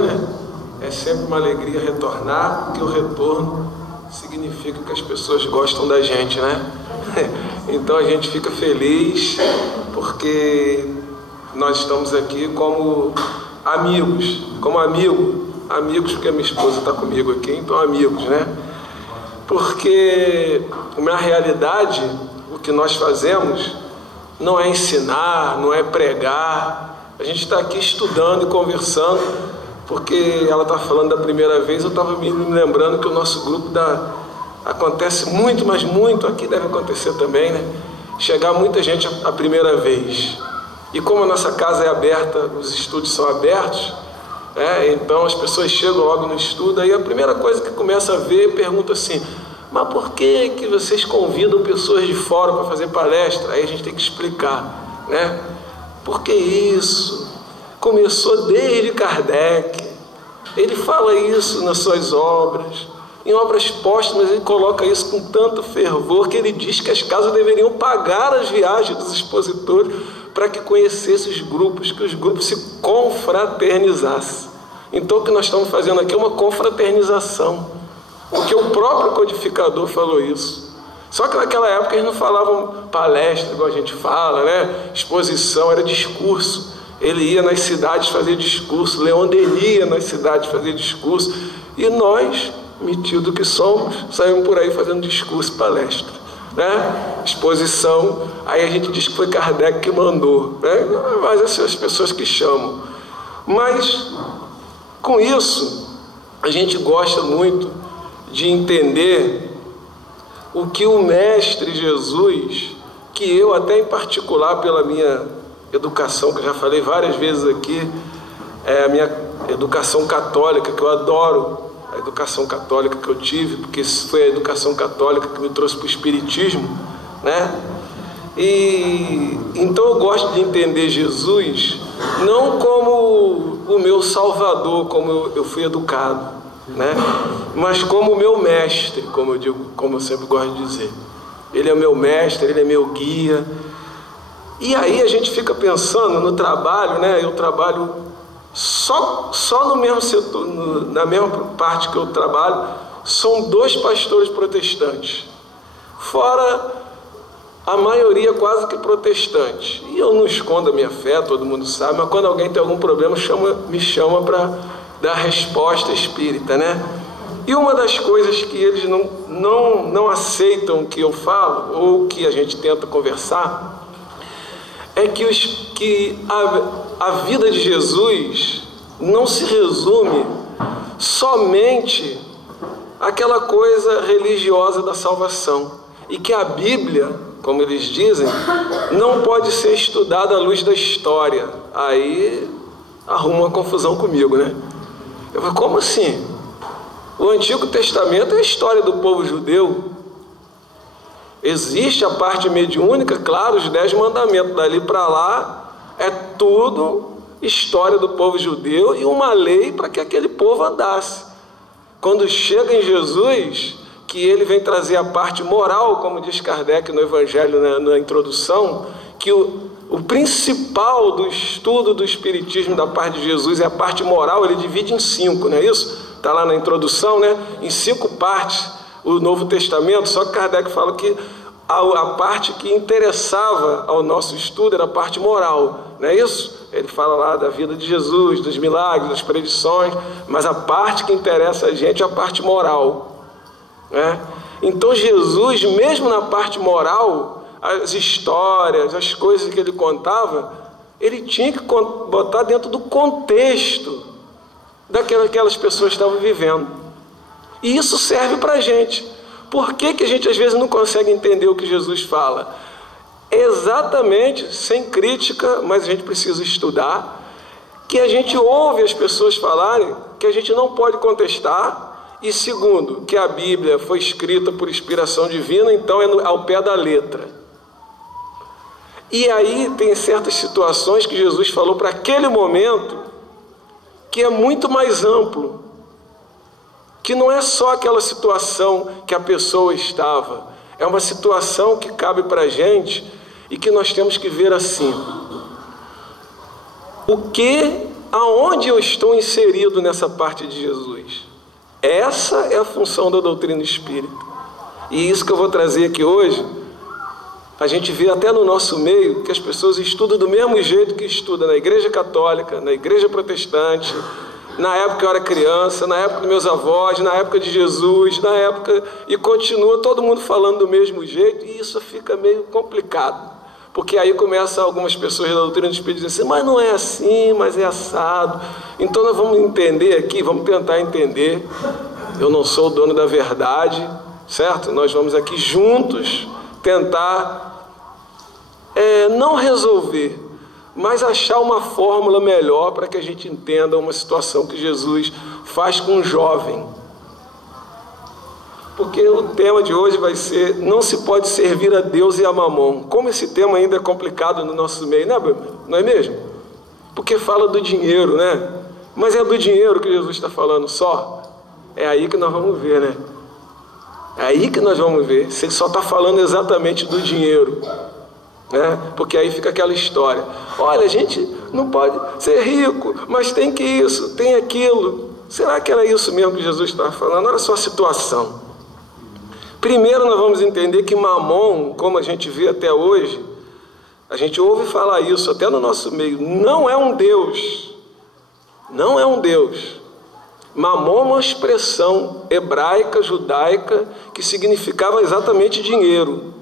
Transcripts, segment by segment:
né? É sempre uma alegria retornar, porque o retorno significa que as pessoas gostam da gente, né? Então a gente fica feliz porque nós estamos aqui como amigos, amigos porque a minha esposa está comigo aqui, então amigos, né? Porque na realidade o que nós fazemos não é ensinar, não é pregar, a gente está aqui estudando e conversando, porque ela está falando da primeira vez, eu estava me lembrando que o nosso grupo acontece muito, mas muito, aqui deve acontecer também, né? Chegar muita gente a primeira vez. E como a nossa casa é aberta, os estúdios são abertos, então as pessoas chegam logo no estudo, aí a primeira coisa que começa a ver, pergunta assim, mas por que vocês convidam pessoas de fora para fazer palestra? Aí a gente tem que explicar, né? Por que isso? Começou desde Kardec, ele fala isso nas suas obras, em obras póstumas ele coloca isso com tanto fervor que ele diz que as casas deveriam pagar as viagens dos expositores para que conhecessem os grupos, que os grupos se confraternizassem. Então o que nós estamos fazendo aqui é uma confraternização, porque o próprio codificador falou isso. Só que naquela época eles não falavam palestra, igual a gente fala, né? Exposição, era discurso. Ele ia nas cidades fazer discurso, Leon Denis ia nas cidades fazer discurso, e nós, metidos que somos, saímos por aí fazendo discurso, palestra, né? Exposição, aí a gente diz que foi Kardec que mandou, né? Mas essas pessoas que chamam. Mas, com isso, a gente gosta muito de entender o que o Mestre Jesus, que eu até em particular pela minha educação, que eu já falei várias vezes aqui, a minha educação católica, que eu adoro, a educação católica que eu tive, porque foi a educação católica que me trouxe para o Espiritismo, né? E então eu gosto de entender Jesus não como o meu Salvador, como eu fui educado, né? Mas como o meu mestre, como eu digo, como eu sempre gosto de dizer. Ele é o meu mestre, ele é meu guia. E aí a gente fica pensando no trabalho, né? Eu trabalho só no mesmo setor, na mesma parte que eu trabalho, são 2 pastores protestantes. Fora a maioria quase que protestante. E eu não escondo a minha fé, todo mundo sabe, mas quando alguém tem algum problema, me chama para dar resposta espírita, né? E uma das coisas que eles não aceitam que eu falo, ou que a gente tenta conversar, é que a vida de Jesus não se resume somente àquela coisa religiosa da salvação, e que a Bíblia, como eles dizem, não pode ser estudada à luz da história. Aí arruma uma confusão comigo, né? Eu falo, como assim? O Antigo Testamento é a história do povo judeu. Existe a parte mediúnica, claro, os 10 mandamentos, dali para lá é tudo história do povo judeu e uma lei para que aquele povo andasse. Quando chega em Jesus, que ele vem trazer a parte moral, como diz Kardec no Evangelho, na introdução, que o principal do estudo do Espiritismo da parte de Jesus é a parte moral, ele divide em 5, não é isso? Está lá na introdução, né? Em 5 partes, o Novo Testamento, só que Kardec fala que a parte que interessava ao nosso estudo era a parte moral, não é isso? Ele fala lá da vida de Jesus, dos milagres, das predições, mas a parte que interessa a gente é a parte moral, né? Então Jesus, mesmo na parte moral, as histórias, as coisas que ele contava, ele tinha que botar dentro do contexto daquilo que aquelas pessoas estavam vivendo. E isso serve para a gente. Por que a gente às vezes não consegue entender o que Jesus fala? Exatamente, sem crítica, mas a gente precisa estudar, que a gente ouve as pessoas falarem, que a gente não pode contestar, e segundo, que a Bíblia foi escrita por inspiração divina, então é ao pé da letra. E aí tem certas situações que Jesus falou para aquele momento, que é muito mais amplo, que não é só aquela situação que a pessoa estava, é uma situação que cabe para a gente e que nós temos que ver assim: o que aonde eu estou inserido nessa parte de Jesus? Essa é a função da doutrina espírita. E isso que eu vou trazer aqui hoje, a gente vê até no nosso meio que as pessoas estudam do mesmo jeito que estudam na igreja católica, na igreja protestante, na época que eu era criança, na época dos meus avós, na época de Jesus, na época... E continua todo mundo falando do mesmo jeito, e isso fica meio complicado. Porque aí começam algumas pessoas da doutrina espírita dizer assim, mas não é assim, mas é assado. Então nós vamos entender aqui, vamos tentar entender. Eu não sou o dono da verdade, certo? Nós vamos aqui juntos tentar não resolver, mas achar uma fórmula melhor para que a gente entenda uma situação que Jesus faz com um jovem. Porque o tema de hoje vai ser, não se pode servir a Deus e a mamon. Como esse tema ainda é complicado no nosso meio, não é mesmo? Porque fala do dinheiro, né? Mas é do dinheiro que Jesus está falando só? É aí que nós vamos ver, né? É aí que nós vamos ver se ele só está falando exatamente do dinheiro, né? Porque aí fica aquela história. Olha, a gente não pode ser rico, mas tem que isso, tem aquilo. Será que era isso mesmo que Jesus estava falando? Olha só a situação. Primeiro nós vamos entender que Mamon, como a gente vê até hoje, a gente ouve falar isso até no nosso meio, não é um Deus. Não é um Deus. Mamon é uma expressão hebraica, judaica, que significava exatamente dinheiro.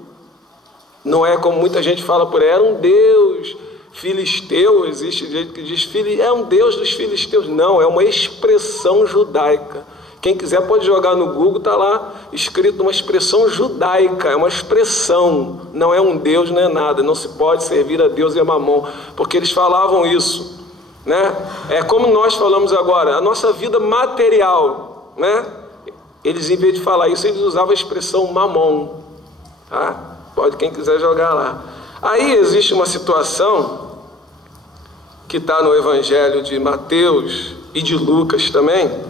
Não é como muita gente fala por aí, era um Deus filisteu, existe gente que diz, é um Deus dos filisteus. Não, é uma expressão judaica. Quem quiser pode jogar no Google, está lá escrito uma expressão judaica, é uma expressão, não é um Deus, não é nada, não se pode servir a Deus e a Mamon, porque eles falavam isso, né? É como nós falamos agora, a nossa vida material, né? Eles, em vez de falar isso, eles usavam a expressão Mamon, tá? Pode quem quiser jogar lá. Aí existe uma situação que está no Evangelho de Mateus e de Lucas também,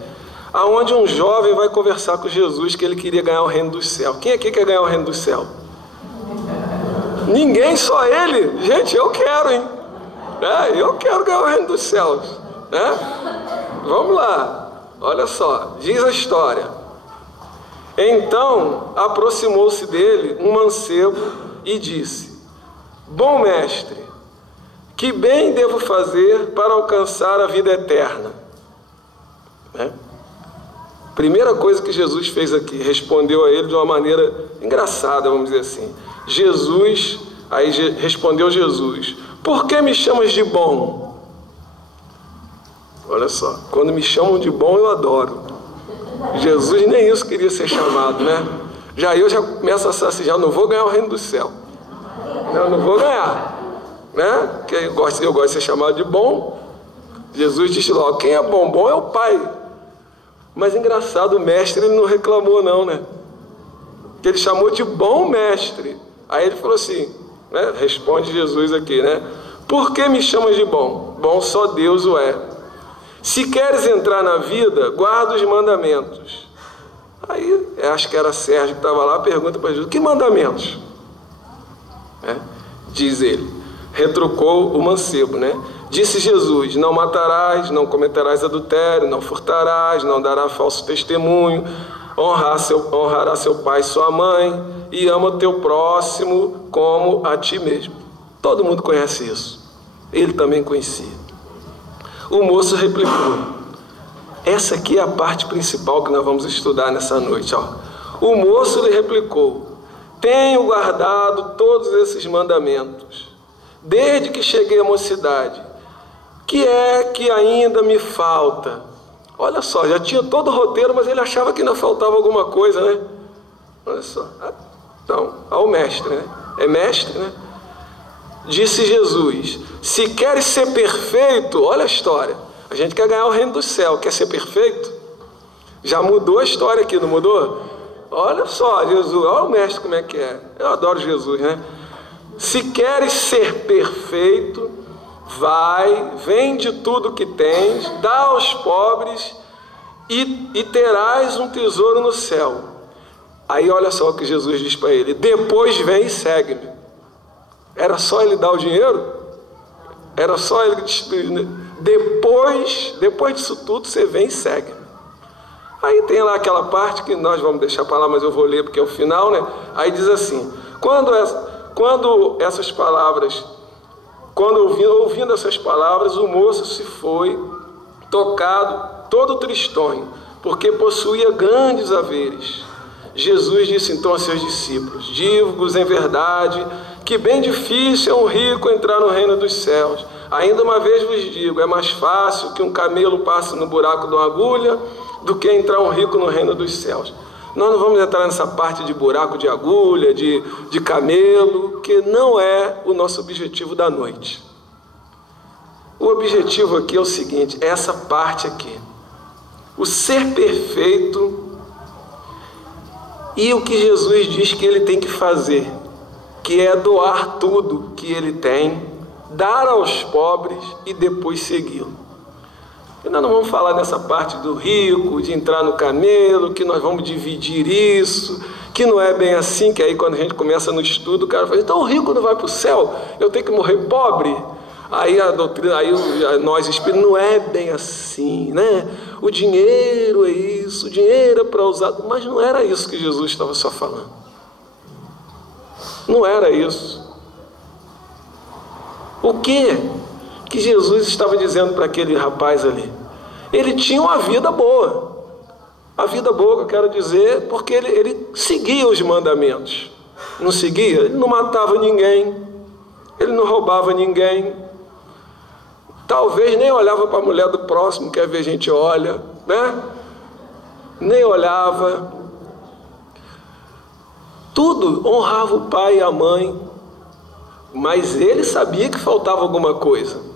aonde um jovem vai conversar com Jesus que ele queria ganhar o reino dos céus. Quem aqui quer ganhar o reino dos céus? Ninguém, só ele? Gente, eu quero, hein? Eu quero ganhar o reino dos céus, né? Vamos lá, olha só, diz a história. Então aproximou-se dele um mancebo e disse, bom mestre, que bem devo fazer para alcançar a vida eterna? Né? Primeira coisa que Jesus fez aqui, respondeu a ele de uma maneira engraçada, vamos dizer assim. Aí respondeu Jesus, por que me chamas de bom? Olha só, quando me chamam de bom eu adoro. Jesus nem isso queria ser chamado, né? Eu já começo a assim, já não vou ganhar o reino do céu. Eu não vou ganhar, né? Porque eu gosto de ser chamado de bom. Jesus disse logo, quem é bom? Bom é o Pai. Mas engraçado, o mestre ele não reclamou não, né? Que ele chamou de bom mestre. Aí ele falou assim, né? Responde Jesus aqui, né? Por que me chamas de bom? Bom só Deus o é. Se queres entrar na vida, guarda os mandamentos. Aí, acho que era Sérgio que estava lá, pergunta para Jesus, que mandamentos? Diz ele, retrucou o mancebo, né? Disse Jesus, não matarás, não cometerás adultério, não furtarás, não darás falso testemunho, honrará seu pai e sua mãe, e ama teu próximo como a ti mesmo. Todo mundo conhece isso. Ele também conhecia. O moço replicou, essa aqui é a parte principal que nós vamos estudar nessa noite. Ó. O moço lhe replicou, tenho guardado todos esses mandamentos, desde que cheguei à mocidade. Que é que ainda me falta? Olha só, já tinha todo o roteiro, mas ele achava que ainda faltava alguma coisa, né? Olha só. Então, ao mestre, né? É mestre, né? Disse Jesus, se queres ser perfeito, olha a história. A gente quer ganhar o reino do céu, quer ser perfeito? Já mudou a história aqui, não mudou? Olha só, Jesus, olha o mestre como é que é. Eu adoro Jesus, né? Se queres ser perfeito, vai, vende tudo que tens, dá aos pobres e terás um tesouro no céu. Aí olha só o que Jesus diz para ele, depois vem e segue-me. Era só ele dar o dinheiro? Era só ele Depois disso tudo, você vem e segue. Aí tem lá aquela parte que nós vamos deixar para lá, mas eu vou ler porque é o final, né? Aí diz assim: quando essas palavras, ouvindo essas palavras, o moço se foi, tocado, todo tristonho, porque possuía grandes haveres. Jesus disse então a seus discípulos: digo-vos em verdade que bem difícil é um rico entrar no reino dos céus. Ainda uma vez vos digo, é mais fácil que um camelo passe no buraco de uma agulha do que entrar um rico no reino dos céus. Nós não vamos entrar nessa parte de buraco de agulha, de camelo, que não é o nosso objetivo da noite. O objetivo aqui é o seguinte, é essa parte aqui. O ser perfeito e o que Jesus diz que ele tem que fazer, que é doar tudo que ele tem, dar aos pobres e depois segui-lo. E nós não vamos falar dessa parte do rico, de entrar no camelo, que nós vamos dividir isso, que não é bem assim, que aí quando a gente começa no estudo, o cara fala, então o rico não vai para o céu, eu tenho que morrer pobre? Aí a doutrina, aí nós espíritos, não é bem assim, né? O dinheiro é isso, o dinheiro é para usar, mas não era isso que Jesus estava só falando. Não era isso. O que Jesus estava dizendo para aquele rapaz ali? Ele tinha uma vida boa. A vida boa que eu quero dizer, porque ele seguia os mandamentos. Não seguia? Ele não matava ninguém, ele não roubava ninguém, talvez nem olhava para a mulher do próximo, que às vezes a gente olha, né? Nem olhava. Tudo honrava o pai e a mãe, mas ele sabia que faltava alguma coisa.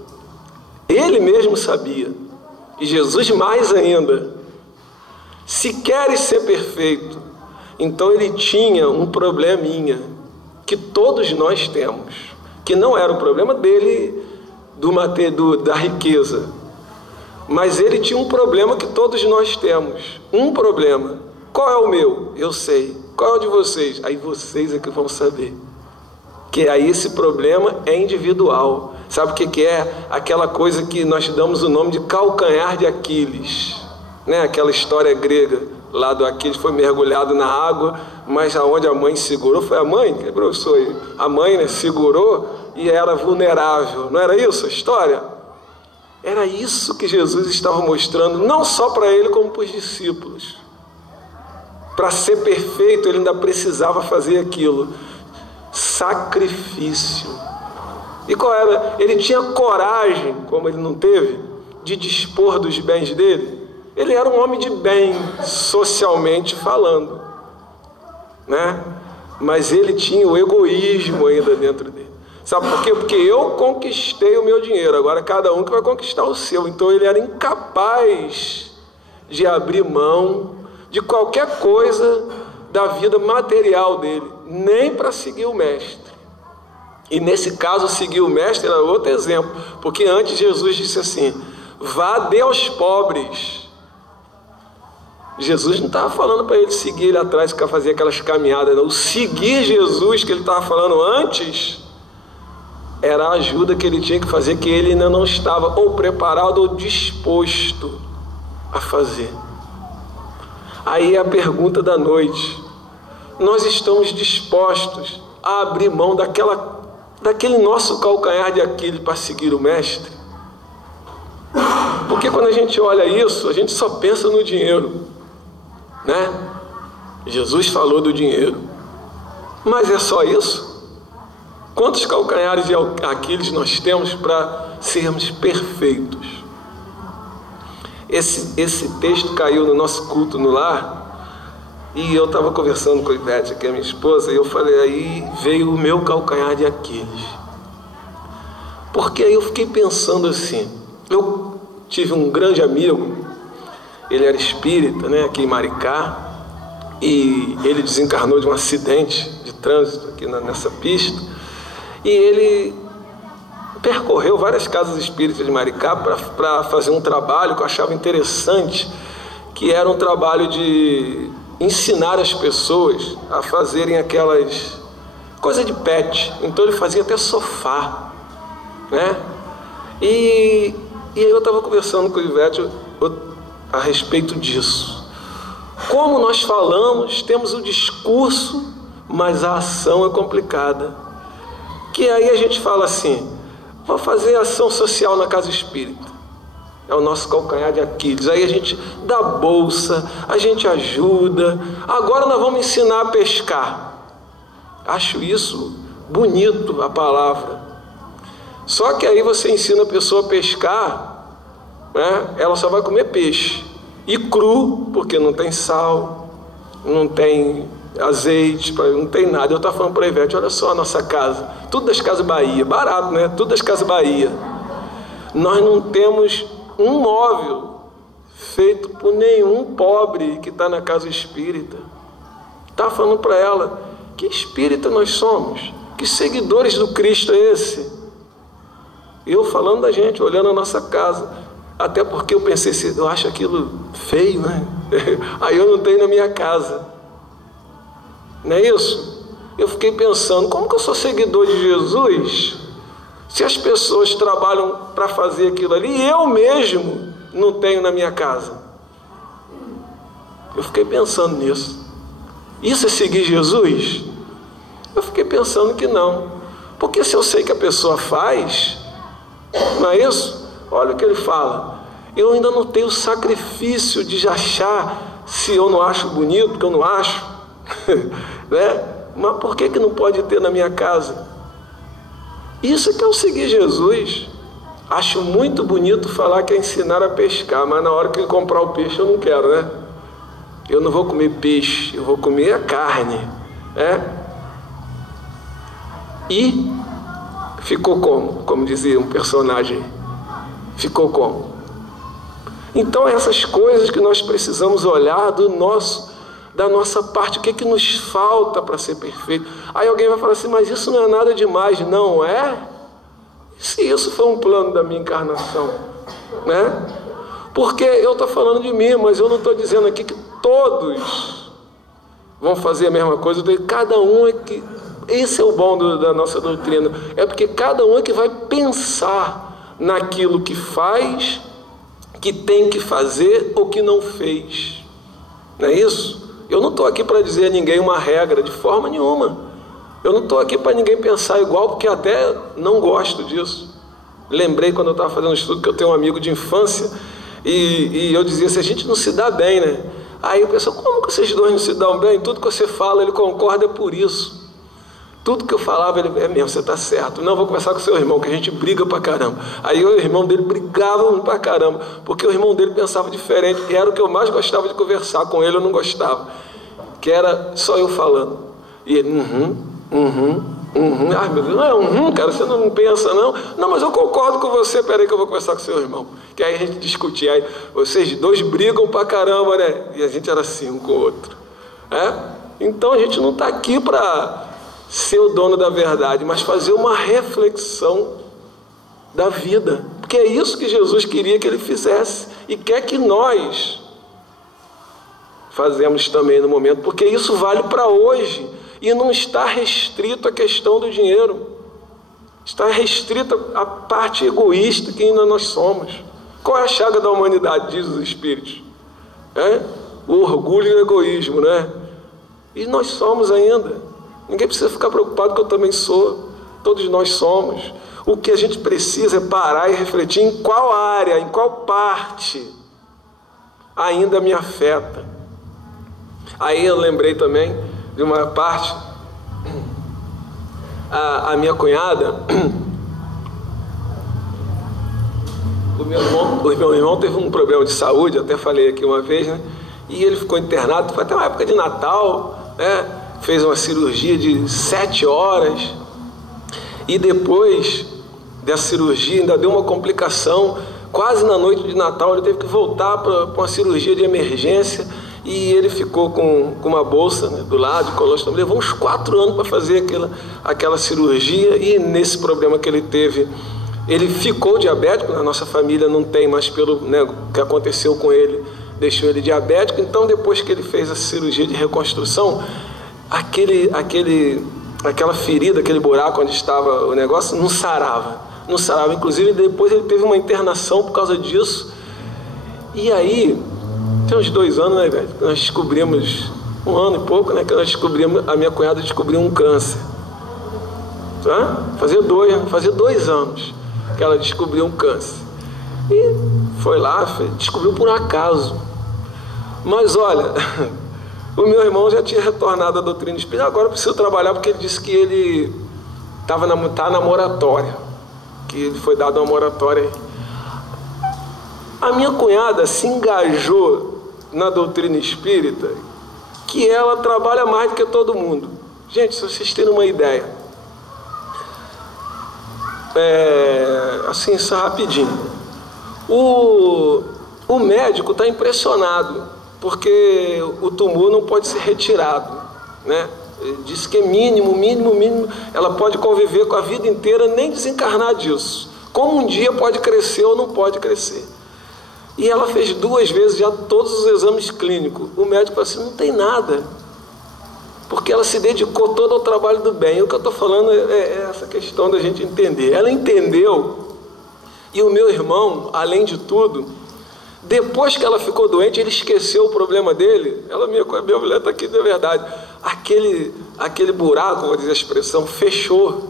Ele mesmo sabia. E Jesus mais ainda. Se queres ser perfeito, então ele tinha um probleminha que todos nós temos, que não era o problema dele da riqueza, mas ele tinha um problema que todos nós temos. Um problema. Qual é o meu? Eu sei. Qual é o de vocês? Aí vocês é que vão saber. Que aí esse problema é individual. Sabe o que é? Aquela coisa que nós damos o nome de calcanhar de Aquiles, né? Aquela história grega lá do Aquiles, foi mergulhado na água, mas aonde a mãe segurou, foi a mãe, que professor aí? A mãe, né, segurou e era vulnerável. Não era isso a história? Era isso que Jesus estava mostrando, não só para ele, como para os discípulos. Para ser perfeito, ele ainda precisava fazer aquilo. Sacrifício. E qual era? Ele tinha coragem, como ele não teve, de dispor dos bens dele. Ele era um homem de bem, socialmente falando, né? Mas ele tinha o egoísmo ainda dentro dele. Sabe por quê? Porque eu conquistei o meu dinheiro, agora cada um que vai conquistar o seu. Então ele era incapaz de abrir mão de qualquer coisa da vida material dele, nem para seguir o mestre. E nesse caso, seguir o mestre era outro exemplo, porque antes Jesus disse assim, vá, dê aos pobres. Jesus não estava falando para ele seguir ele atrás, ficar fazer aquelas caminhadas, não. O seguir Jesus que ele estava falando antes era a ajuda que ele tinha que fazer, que ele ainda não estava ou preparado ou disposto a fazer. Aí é a pergunta da noite: nós estamos dispostos a abrir mão daquele nosso calcanhar de Aquiles para seguir o mestre? Porque quando a gente olha isso, a gente só pensa no dinheiro, né? Jesus falou do dinheiro, mas é só isso? Quantos calcanhares de Aquiles nós temos para sermos perfeitos? Esse texto caiu no nosso culto no lar, e eu estava conversando com a Ivete, que é minha esposa, e eu falei, aí veio o meu calcanhar de Aquiles. Porque aí eu fiquei pensando assim, eu tive um grande amigo, ele era espírita, né, aqui em Maricá, e ele desencarnou de um acidente de trânsito aqui nessa pista, e ele percorreu várias casas espíritas de Maricá para fazer um trabalho que eu achava interessante, que era um trabalho de ensinar as pessoas a fazerem aquelas coisas de pet. Então ele fazia até sofá, né? E E aí eu estava conversando com o Ivete a respeito disso. Como nós falamos, temos o discurso, mas a ação é complicada. Que aí a gente fala assim, vou fazer ação social na casa espírita. É o nosso calcanhar de Aquiles. Aí a gente dá bolsa, a gente ajuda. Agora nós vamos ensinar a pescar. Acho isso bonito, a palavra. Só que aí você ensina a pessoa a pescar, né? Ela só vai comer peixe. E cru, porque não tem sal, não tem azeite, não tem nada. Eu estava falando para a Ivete, olha só a nossa casa. Tudo das Casas Bahia. Barato, né? Tudo das Casas Bahia. Nós não temos um móvel feito por nenhum pobre que está na casa espírita. Está falando para ela, que espírita nós somos? Que seguidores do Cristo é esse? Eu falando da gente, olhando a nossa casa. Até porque eu pensei, eu acho aquilo feio, né? Aí eu não tenho na minha casa. Não é isso? Eu fiquei pensando, como que eu sou seguidor de Jesus se as pessoas trabalham para fazer aquilo ali e eu mesmo não tenho na minha casa? Eu fiquei pensando nisso. Isso é seguir Jesus? Eu fiquei pensando que não. Porque se eu sei que a pessoa faz, não é isso? Olha o que ele fala. Eu ainda não tenho o sacrifício de achar se eu não acho bonito, que eu não acho. Né? Mas por que não pode ter na minha casa? Isso é que eu seguir Jesus. Acho muito bonito falar que é ensinar a pescar, mas na hora que ele comprar o peixe eu não quero, né? Eu não vou comer peixe, eu vou comer a carne, né? E ficou como? Como dizia um personagem, ficou como? Então essas coisas que nós precisamos olhar da nossa parte, o que nos falta para ser perfeito? Aí alguém vai falar assim, mas isso não é nada demais. Não é? Se isso foi um plano da minha encarnação, né? Porque eu estou falando de mim, mas eu não estou dizendo aqui que todos vão fazer a mesma coisa. Cada um é que... Esse é o bom da nossa doutrina. É porque cada um é que vai pensar naquilo que faz, que tem que fazer ou que não fez. Não é isso? Eu não estou aqui para dizer a ninguém uma regra, de forma nenhuma. Eu não estou aqui para ninguém pensar igual, porque até não gosto disso. Lembrei quando eu estava fazendo um estudo que eu tenho um amigo de infância e eu dizia assim, a gente não se dá bem, né? Aí o pessoal, como que vocês dois não se dão bem? Tudo que você fala, ele concorda, é por isso. Tudo que eu falava, ele, é mesmo, você está certo. Não, vou conversar com o seu irmão, que a gente briga pra caramba. Aí o irmão dele brigava pra caramba, porque o irmão dele pensava diferente, e era o que eu mais gostava de conversar com ele, eu não gostava. Que era só eu falando. E ele, ai meu Deus, não é cara, você não pensa não? Não, mas eu concordo com você, peraí que eu vou conversar com o seu irmão. Que aí a gente discutia, aí vocês dois brigam pra caramba, né? E a gente era assim, um com o outro. Então a gente não está aqui para ser o dono da verdade, mas fazer uma reflexão da vida, porque é isso que Jesus queria que ele fizesse e quer que nós fazemos também no momento, porque isso vale para hoje e não está restrito à questão do dinheiro, está restrito à parte egoísta que ainda nós somos. Qual é a chaga da humanidade, diz os Espíritos? O orgulho e o egoísmo, né? E nós somos ainda. Ninguém precisa ficar preocupado, que eu também sou. Todos nós somos. O que a gente precisa é parar e refletir em qual área, em qual parte ainda me afeta. Aí eu lembrei também de uma parte. A minha cunhada, o meu irmão teve um problema de saúde, até falei aqui uma vez, né? E ele ficou internado, foi até uma época de Natal, né? Fez uma cirurgia de 7 horas e depois dessa cirurgia ainda deu uma complicação. Quase na noite de Natal ele teve que voltar para uma cirurgia de emergência e ele ficou com uma bolsa, né, do lado, de colostrum. Levou uns 4 anos para fazer aquela cirurgia e nesse problema que ele teve, ele ficou diabético. Na nossa família não tem, mas pelo, né, que aconteceu com ele, deixou ele diabético. Então depois que ele fez a cirurgia de reconstrução, aquela ferida, aquele buraco onde estava o negócio, não sarava. não sarava. Inclusive, depois ele teve uma internação por causa disso. E aí, tem uns 2 anos, né, velho? Nós descobrimos, 1 ano e pouco, né? Que nós descobrimos, a minha cunhada descobriu um câncer. Tá? Fazia 2 anos que ela descobriu um câncer. E foi lá, descobriu por acaso. Mas olha, o meu irmão já tinha retornado à doutrina espírita. Agora eu preciso trabalhar porque ele disse que ele tá na moratória. Que ele foi dado uma moratória. A minha cunhada se engajou na doutrina espírita, que ela trabalha mais do que todo mundo. Gente, se vocês terem uma ideia, assim, só rapidinho. O médico está impressionado, porque o tumor não pode ser retirado, né? Ele disse que é mínimo, ela pode conviver com a vida inteira, nem desencarnar disso. Como um dia pode crescer ou não pode crescer. E ela fez 2 vezes já todos os exames clínicos. O médico falou assim, não tem nada. Porque ela se dedicou todo ao trabalho do bem. O que eu estou falando é essa questão da gente entender. Ela entendeu. E o meu irmão, além de tudo, depois que ela ficou doente, ele esqueceu o problema dele. Minha mulher está aqui de verdade. Aquele buraco, vou dizer a expressão, fechou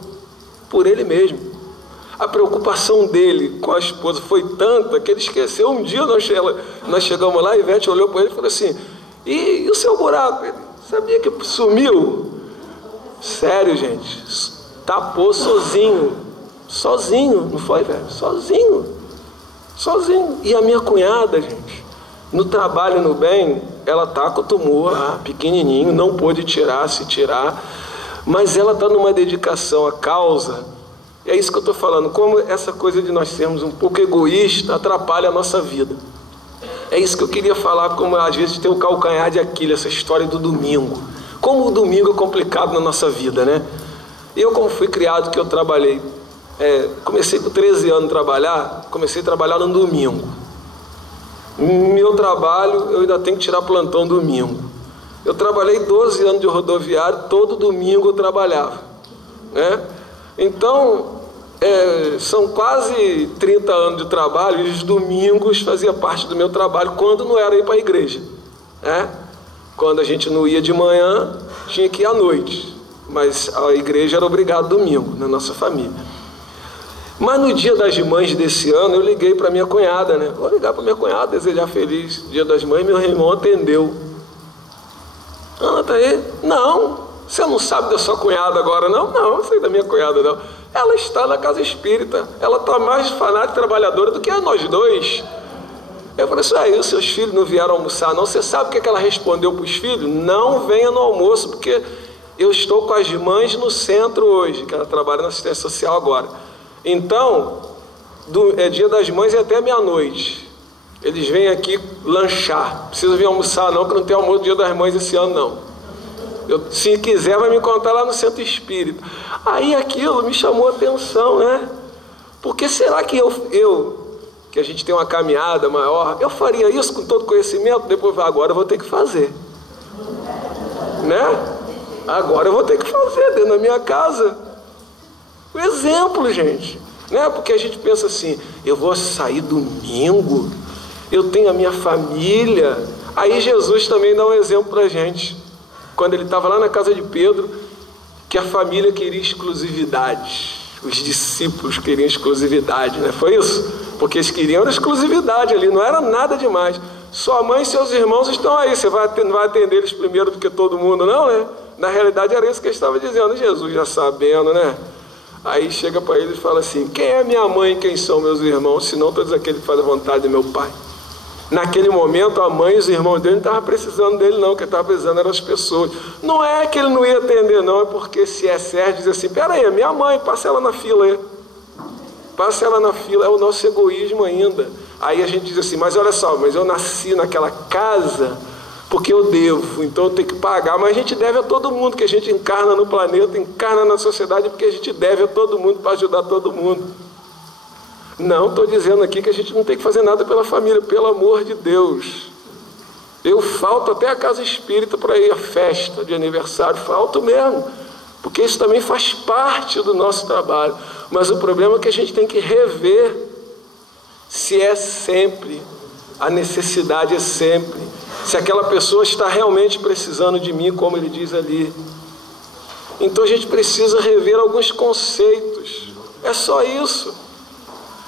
por ele mesmo. A preocupação dele com a esposa foi tanta que ele esqueceu. Um dia nós chegamos lá, a Ivete olhou para ele e falou assim, e o seu buraco? Ele sabia que sumiu? Sério, gente, tapou sozinho, não foi, velho? Sozinho. E a minha cunhada, gente, no trabalho, no bem, ela tá com o tumor pequenininho, não pôde se tirar, mas ela está numa dedicação à causa. É isso que eu estou falando, como essa coisa de nós sermos um pouco egoísta atrapalha a nossa vida. É isso que eu queria falar, como às vezes tem o calcanhar de Aquiles, essa história do domingo. Como o domingo é complicado na nossa vida, né? Eu, como fui criado, que eu trabalhei, comecei com 13 anos a trabalhar, comecei a trabalhar no domingo. Meu trabalho, eu ainda tenho que tirar plantão domingo. Eu trabalhei 12 anos de rodoviário, todo domingo eu trabalhava, né? Então, são quase 30 anos de trabalho, e os domingos fazia parte do meu trabalho, quando não era ir para a igreja, né? Quando a gente não ia de manhã, tinha que ir à noite, mas a igreja era obrigada domingo, na nossa família. Mas no dia das mães desse ano, eu liguei para minha cunhada, né? Vou ligar para minha cunhada, desejar feliz dia das mães. Meu irmão atendeu. Ana, tá aí? Não. Você não sabe da sua cunhada agora, não? Não, não sei da minha cunhada, não. Ela está na casa espírita. Ela está mais fanática e trabalhadora do que nós dois. Eu falei assim, aí os seus filhos não vieram almoçar, não? Você sabe o que ela respondeu para os filhos? Não venha no almoço, porque eu estou com as mães no centro hoje, que ela trabalha na assistência social agora. Então, dia das mães é até meia-noite. Eles vêm aqui lanchar. Precisa vir almoçar, não, que não tem almoço dia das mães esse ano, não. Se quiser, vai me encontrar lá no centro espírita. Aí aquilo me chamou a atenção, né? Porque será que que a gente tem uma caminhada maior, eu faria isso com todo conhecimento? Depois, agora eu vou ter que fazer, né? Agora eu vou ter que fazer dentro da minha casa. O exemplo, gente, né? Porque a gente pensa assim, eu vou sair domingo, eu tenho a minha família. Aí Jesus também dá um exemplo pra gente. Quando ele estava lá na casa de Pedro, que a família queria exclusividade. Os discípulos queriam exclusividade, né? Foi isso? Porque eles queriam exclusividade ali, não era nada demais. Sua mãe e seus irmãos estão aí, você vai atender eles primeiro do que todo mundo, não, né? Na realidade era isso que ele estava dizendo, Jesus já sabendo, né? Aí chega para ele e fala assim, quem é minha mãe e quem são meus irmãos, senão todos aqueles que fazem a vontade de meu pai? Naquele momento a mãe e os irmãos dele não estavam precisando dele não, quem estava precisando eram as pessoas. Não é que ele não ia atender não, é porque se é certo, diz assim, peraí, é minha mãe, passa ela na fila aí. Passa ela na fila, é o nosso egoísmo ainda. Aí a gente diz assim, mas olha só, mas eu nasci naquela casa porque eu devo, então eu tenho que pagar. Mas a gente deve a todo mundo, que a gente encarna no planeta, encarna na sociedade, porque a gente deve a todo mundo para ajudar todo mundo. Não estou dizendo aqui que a gente não tem que fazer nada pela família, pelo amor de Deus. Eu falto até a casa espírita para ir à festa de aniversário, falto mesmo, porque isso também faz parte do nosso trabalho. Mas o problema é que a gente tem que rever se é sempre, a necessidade é sempre, se aquela pessoa está realmente precisando de mim, como ele diz ali. Então a gente precisa rever alguns conceitos. É só isso.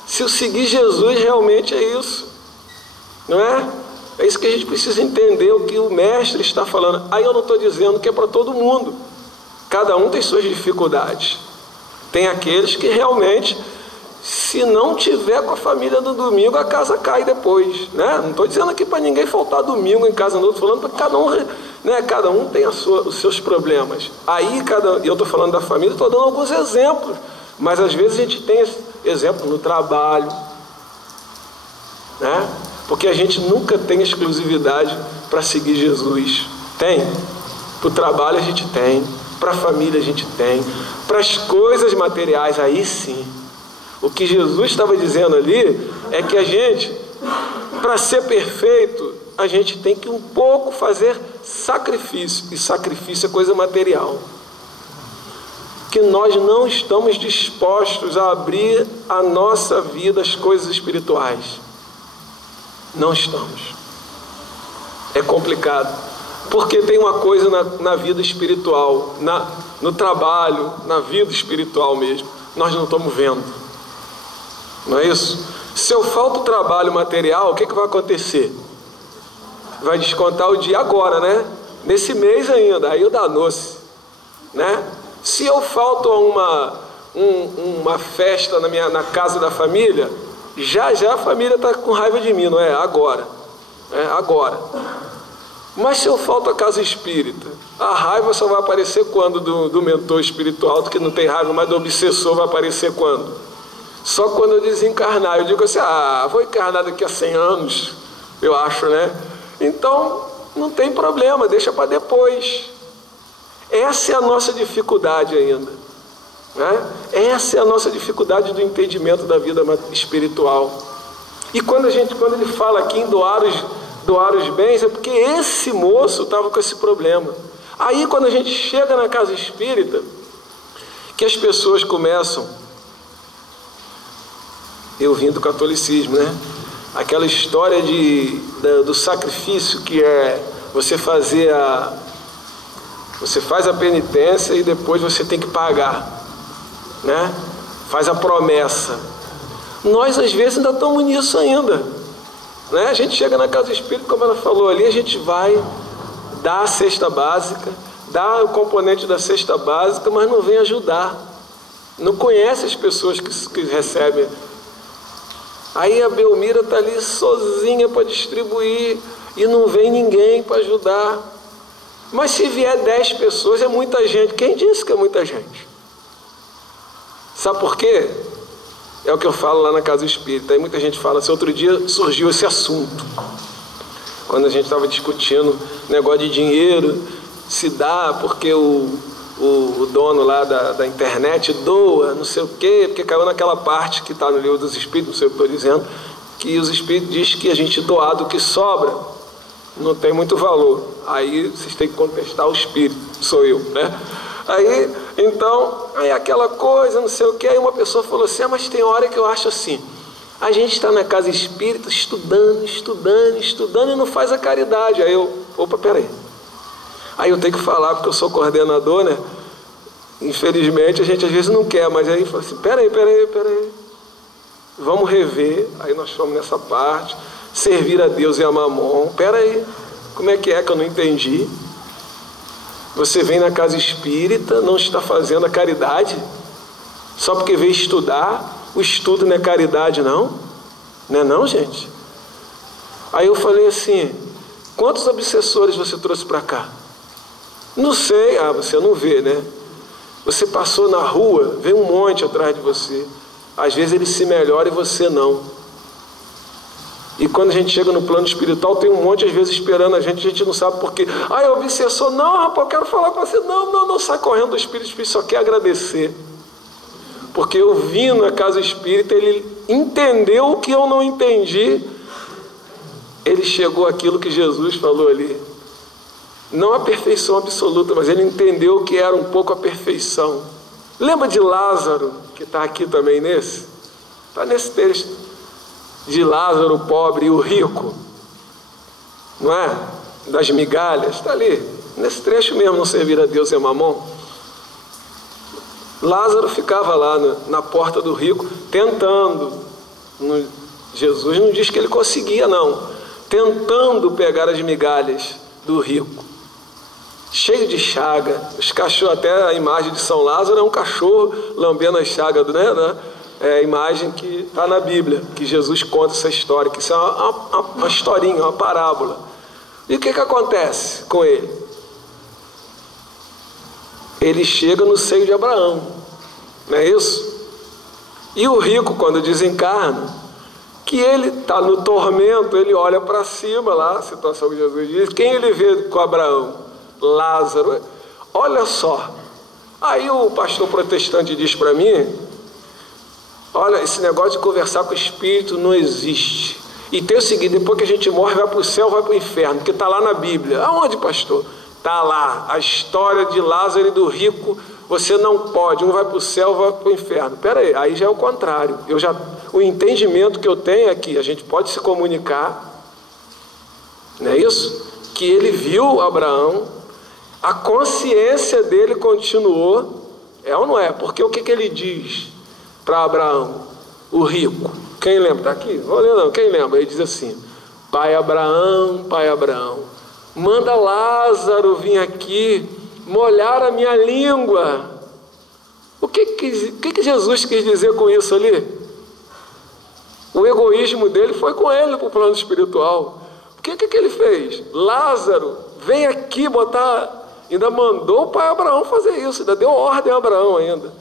Se eu seguir Jesus, realmente é isso, não é? É isso que a gente precisa entender, o que o mestre está falando. Aí eu não estou dizendo que é para todo mundo. Cada um tem suas dificuldades. Tem aqueles que realmente, se não tiver com a família no domingo, a casa cai depois, né? Não estou dizendo aqui para ninguém faltar domingo em casa, não. Estou falando para cada um, né? Cada um tem os seus problemas. Aí, eu estou falando da família, estou dando alguns exemplos. Mas às vezes a gente tem esse exemplo no trabalho, né? Porque a gente nunca tem exclusividade para seguir Jesus. Tem. Para o trabalho a gente tem. Para a família a gente tem. Para as coisas materiais, aí sim. O que Jesus estava dizendo ali é que a gente, para ser perfeito, a gente tem que um pouco fazer sacrifício. E sacrifício é coisa material. Que nós não estamos dispostos a abrir a nossa vida às coisas espirituais. Não estamos. É complicado. Porque tem uma coisa na vida espiritual, no trabalho, na vida espiritual mesmo, nós não estamos vendo. Não é isso? Se eu falto trabalho material, o que vai acontecer? Vai descontar o dia agora, né? Nesse mês ainda, aí eu danou-se, né? Se eu falto a uma festa na casa da família, já a família está com raiva de mim, não é? Agora. Agora. Mas se eu falto a casa espírita, a raiva só vai aparecer quando do mentor espiritual, do que não tem raiva, mas do obsessor vai aparecer quando? Só quando eu desencarnar. Eu digo assim, vou encarnar daqui a 100 anos, eu acho, né? Então, não tem problema, deixa para depois. Essa é a nossa dificuldade ainda, né? Essa é a nossa dificuldade do entendimento da vida espiritual. E quando ele fala aqui em doar os bens, é porque esse moço estava com esse problema. Aí quando a gente chega na casa espírita, que as pessoas começam, eu vim do catolicismo, né? Aquela história do sacrifício, que é você faz a penitência e depois você tem que pagar, né? Faz a promessa. Nós às vezes ainda estamos nisso ainda, né? A gente chega na casa espírita, como ela falou ali, a gente vai dar a cesta básica, dá o componente da cesta básica, mas não vem ajudar, não conhece as pessoas que recebem. Aí a Belmira está ali sozinha para distribuir e não vem ninguém para ajudar. Mas se vier 10 pessoas é muita gente. Quem disse que é muita gente? Sabe por quê? É o que eu falo lá na casa espírita. Aí muita gente fala assim, outro dia surgiu esse assunto. Quando a gente estava discutindo negócio de dinheiro, se dá porque o dono lá da internet doa, não sei o quê, porque caiu naquela parte que está no livro dos Espíritos, não sei o que estou dizendo, que os Espíritos dizem que a gente doar do que sobra não tem muito valor. Aí vocês têm que contestar o Espírito, sou eu, né? Aí aquela coisa, não sei o que, aí uma pessoa falou assim, mas tem hora que eu acho assim, a gente está na casa espírita estudando e não faz a caridade. Aí peraí. Aí eu tenho que falar, porque eu sou coordenador, né? Infelizmente a gente às vezes não quer, mas aí fala assim, peraí. Vamos rever. Aí nós fomos nessa parte, servir a Deus e a Mamon. Peraí, como é que eu não entendi? Você vem na casa espírita, não está fazendo a caridade? Só porque veio estudar? O estudo não é caridade, não? Não é não, gente? Aí eu falei assim, quantos obsessores você trouxe para cá? Não sei. Você não vê, né? Você passou na rua, vem um monte atrás de você. Às vezes ele se melhora e você não. E quando a gente chega no plano espiritual, tem um monte às vezes esperando a gente não sabe por quê. É obsessor. Não, rapaz, eu quero falar com você. Não sai correndo do espírito, o espírito só quer agradecer. Porque eu vim na casa espírita, ele entendeu o que eu não entendi. Ele chegou àquilo que Jesus falou ali. Não a perfeição absoluta, mas ele entendeu que era um pouco a perfeição. Lembra de Lázaro, que está aqui também nesse? Está nesse texto. De Lázaro, o pobre e o rico. Não é? Das migalhas, está ali. Nesse trecho mesmo, não servir a Deus é mamon. Lázaro ficava lá na porta do rico, tentando. Jesus não diz que ele conseguia, não. Tentando pegar as migalhas do rico. Cheio de chaga. Os cachorros, até a imagem de São Lázaro é um cachorro lambendo as chagas, né? É a imagem que está na Bíblia, que Jesus conta essa história, que isso é uma historinha, uma parábola. E o que acontece com ele? Ele chega no seio de Abraão, não é isso? E o rico, quando desencarna, que ele está no tormento, ele olha para cima lá, a situação que Jesus diz, quem ele vê com Abraão? Lázaro. Olha só, aí o pastor protestante diz para mim, olha, esse negócio de conversar com o Espírito não existe. E tem o seguinte, depois que a gente morre, vai para o céu, vai para o inferno, porque está lá na Bíblia. Aonde, pastor? Está lá, a história de Lázaro e do rico, você não pode, um vai para o céu, vai para o inferno. Espera aí já é o contrário. O entendimento que eu tenho é que a gente pode se comunicar, não é isso? Que ele viu Abraão, a consciência dele continuou, é ou não é? Porque o que ele diz para Abraão, o rico? Quem lembra? Está aqui? Vou ler não, quem lembra? Ele diz assim, pai Abraão, manda Lázaro vir aqui molhar a minha língua. O que Jesus quis dizer com isso ali? O egoísmo dele foi com ele para o plano espiritual. O que ele fez? Lázaro, vem aqui botar... Ainda mandou o pai Abraão fazer isso, ainda deu ordem a Abraão ainda.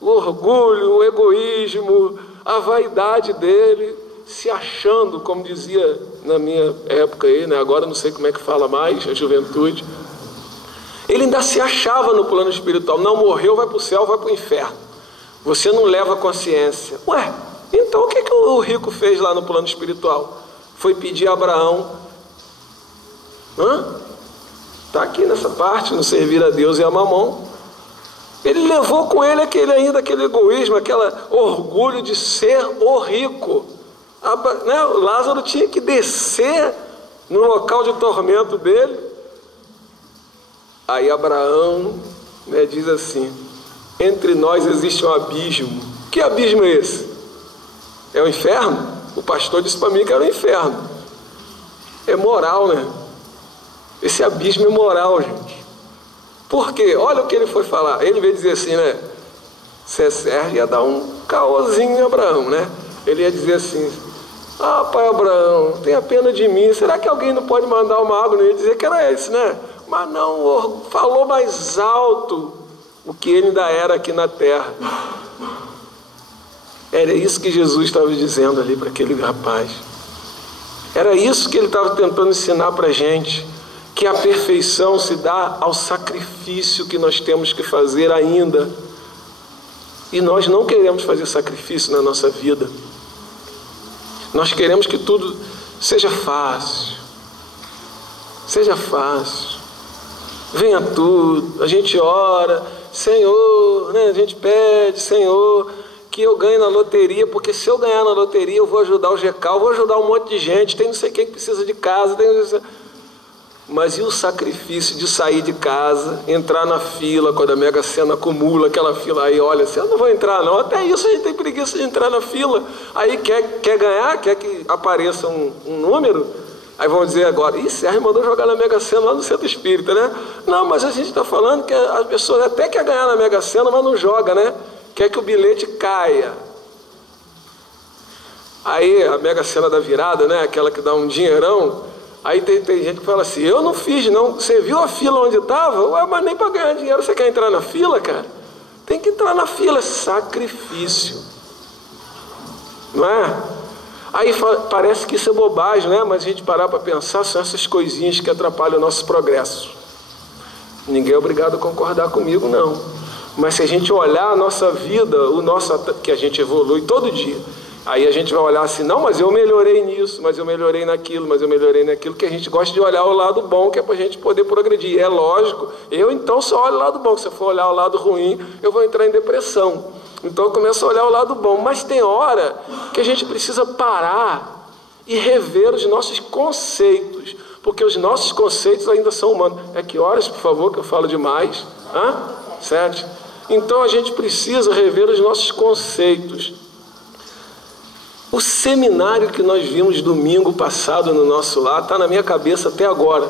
O orgulho, o egoísmo, a vaidade dele, se achando, como dizia na minha época aí, né? Agora não sei como é que fala mais, a juventude. Ele ainda se achava no plano espiritual, não morreu, vai para o céu, vai para o inferno. Você não leva consciência. Ué, então o que o rico fez lá no plano espiritual? Foi pedir a Abraão, está aqui nessa parte, no servir a Deus e a mamon. Ele levou com ele aquele egoísmo, aquele orgulho de ser o rico. Lázaro tinha que descer no local de tormento dele. Aí Abraão, diz assim, entre nós existe um abismo. Que abismo é esse? É o inferno? O pastor disse para mim que era o inferno. É moral, né? Esse abismo é moral, gente. Por quê? Olha o que ele foi falar. Ele veio dizer assim, né? Sérgio ia dar um caôzinho em Abraão, né? Ele ia dizer assim, pai Abraão, tenha pena de mim. Será que alguém não pode mandar uma água? Ele ia dizer que era esse, né? Mas não, falou mais alto o que ele ainda era aqui na terra. Era isso que Jesus estava dizendo ali para aquele rapaz. Era isso que ele estava tentando ensinar para a gente. Que a perfeição se dá ao sacrifício que nós temos que fazer ainda. E nós não queremos fazer sacrifício na nossa vida. Nós queremos que tudo seja fácil. Seja fácil. Venha tudo. A gente ora, Senhor, né? A gente pede, Senhor, que eu ganhe na loteria, porque se eu ganhar na loteria eu vou ajudar o GECAL, vou ajudar um monte de gente, tem não sei quem que precisa de casa, Mas e o sacrifício de sair de casa, entrar na fila, quando a Mega Sena acumula aquela fila, aí olha, eu não vou entrar não, até isso a gente tem preguiça de entrar na fila, aí quer ganhar, quer que apareça um número, aí vão dizer agora, Sérgio mandou jogar na Mega Sena lá no Centro Espírita, né? Não, mas a gente está falando que as pessoas até quer ganhar na Mega Sena, mas não joga, né? Quer que o bilhete caia. Aí a Mega Sena da virada, né? Aquela que dá um dinheirão. Aí tem gente que fala assim, eu não fiz não, você viu a fila onde estava? Ué, mas nem para ganhar dinheiro você quer entrar na fila, cara? Tem que entrar na fila, é sacrifício. Não é? Aí parece que isso é bobagem, né? Mas a gente parar para pensar, são essas coisinhas que atrapalham o nosso progresso. Ninguém é obrigado a concordar comigo, não. Mas se a gente olhar a nossa vida, que a gente evolui todo dia, Aí a gente vai olhar assim, não, mas eu melhorei nisso, mas eu melhorei naquilo, mas eu melhorei naquilo, que a gente gosta de olhar o lado bom, que é para a gente poder progredir. É lógico, eu então só olho o lado bom, se eu for olhar o lado ruim, eu vou entrar em depressão. Então eu começo a olhar o lado bom, mas tem hora que a gente precisa parar e rever os nossos conceitos, porque os nossos conceitos ainda são humanos. É que horas, por favor, que eu falo demais? 7. Então a gente precisa rever os nossos conceitos. O seminário que nós vimos domingo passado no nosso lar está na minha cabeça até agora,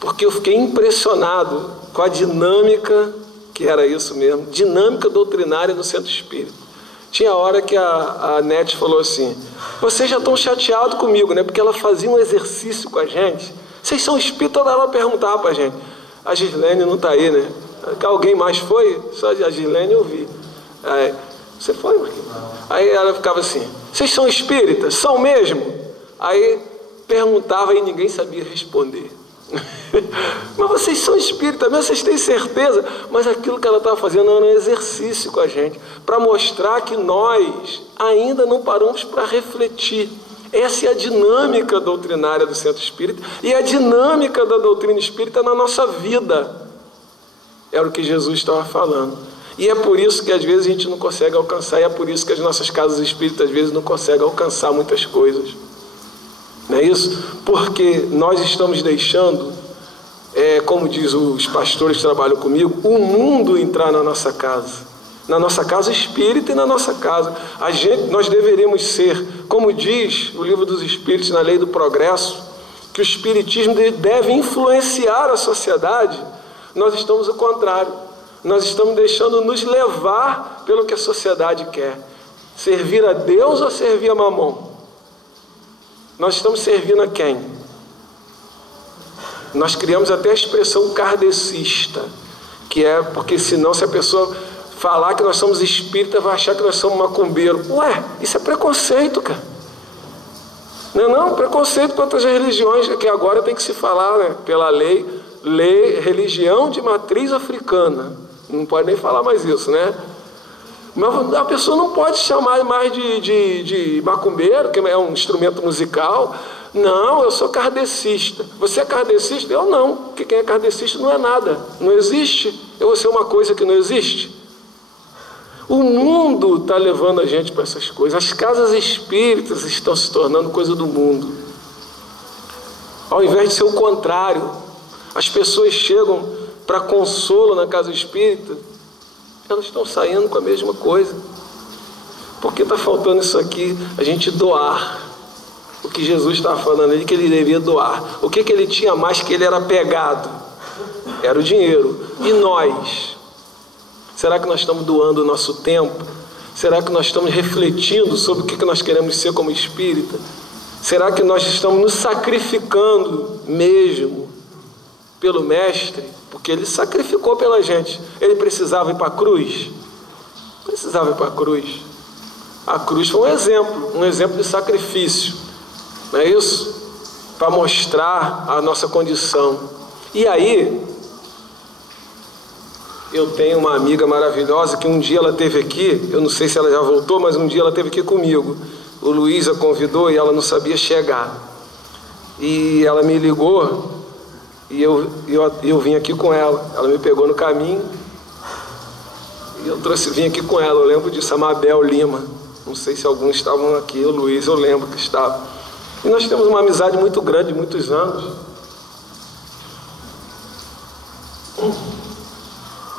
porque eu fiquei impressionado com a dinâmica, que era isso mesmo, dinâmica doutrinária do Centro Espírita. Tinha hora que a Nete falou assim, vocês já estão chateados comigo, né? Porque ela fazia um exercício com a gente. Vocês são espíritas? Toda hora ela perguntava para a gente. A Gislene não está aí, né? Alguém mais foi? Só a Gislene eu vi. Aí, você foi, Marquinhos? Aí ela ficava assim, vocês são espíritas? São mesmo? Aí perguntava e ninguém sabia responder. Mas vocês são espíritas mesmo, vocês têm certeza? Mas aquilo que ela estava fazendo era um exercício com a gente, para mostrar que nós ainda não paramos para refletir. Essa é a dinâmica doutrinária do Centro Espírita e a dinâmica da doutrina espírita na nossa vida. Era o que Jesus estava falando. E é por isso que às vezes a gente não consegue alcançar, e é por isso que as nossas casas espíritas às vezes não conseguem alcançar muitas coisas. Não é isso? Porque nós estamos deixando, como diz os pastores que trabalham comigo, o mundo entrar na nossa casa espírita e na nossa casa. Nós deveríamos ser, como diz o Livro dos Espíritos na Lei do Progresso, que o espiritismo deve influenciar a sociedade. Nós estamos ao contrário. Nós estamos deixando nos levar pelo que a sociedade quer. Servir a Deus ou servir a Mamon? Nós estamos servindo a quem? Nós criamos até a expressão kardecista, que é porque senão, se a pessoa falar que nós somos espíritas, vai achar que nós somos macumbeiros. Ué, isso é preconceito, cara. Não, preconceito contra as religiões, que agora tem que se falar, né, pela lei, religião de matriz africana. Não pode nem falar mais isso, né? Mas a pessoa não pode chamar mais de macumbeiro, que é um instrumento musical. Não, eu sou kardecista. Você é kardecista? Eu não, porque quem é kardecista não é nada, não existe. Eu vou ser uma coisa que não existe. O mundo está levando a gente para essas coisas. As casas espíritas estão se tornando coisa do mundo. Ao invés de ser o contrário, as pessoas chegam para consolo na casa espírita, elas estão saindo com a mesma coisa. Porque está faltando isso aqui, a gente doar. O que Jesus estava falando ali, que ele devia doar. O que ele tinha mais que ele era pegado? Era o dinheiro. E nós? Será que nós estamos doando o nosso tempo? Será que nós estamos refletindo sobre o que nós queremos ser como espírita? Será que nós estamos nos sacrificando mesmo pelo Mestre? Porque ele sacrificou pela gente. Ele precisava ir para a cruz? Precisava ir para a cruz. A cruz foi um exemplo de sacrifício. Não é isso? Para mostrar a nossa condição. E aí, eu tenho uma amiga maravilhosa que um dia ela esteve aqui, eu não sei se ela já voltou, mas um dia ela esteve aqui comigo. O Luiz a convidou e ela não sabia chegar. E ela me ligou e eu vim aqui com ela. Ela me pegou no caminho e eu vim aqui com ela. Eu lembro disso, a Mabel Lima. Não sei se alguns estavam aqui, o Luiz eu lembro que estava. E nós temos uma amizade muito grande, muitos anos.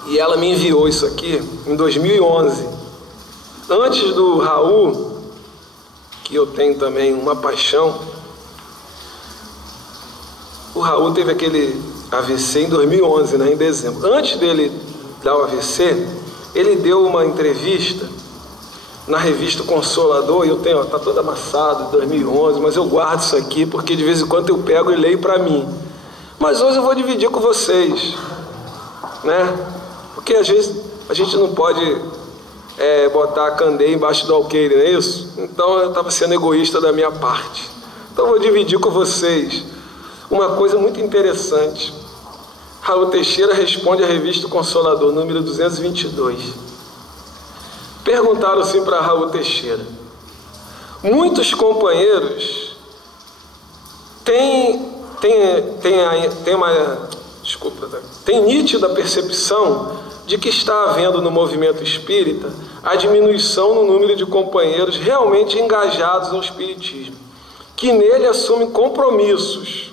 E ela me enviou isso aqui em 2011. Antes do Raul, que eu tenho também uma paixão. O Raul teve aquele AVC em 2011, né, em dezembro. Antes dele dar o AVC, ele deu uma entrevista na revista Consolador, e eu tenho, está todo amassado, de 2011, mas eu guardo isso aqui, porque de vez em quando eu pego e leio para mim. Mas hoje eu vou dividir com vocês, né? Porque às vezes a gente não pode botar a candeia embaixo do alqueire, não é isso? Então eu estava sendo egoísta da minha parte. Então eu vou dividir com vocês uma coisa muito interessante. Raul Teixeira responde à revista Consolador, número 222. Perguntaram assim para Raul Teixeira: Muitos companheiros têm nítida percepção de que está havendo no movimento espírita a diminuição no número de companheiros realmente engajados no espiritismo, que nele assumem compromissos.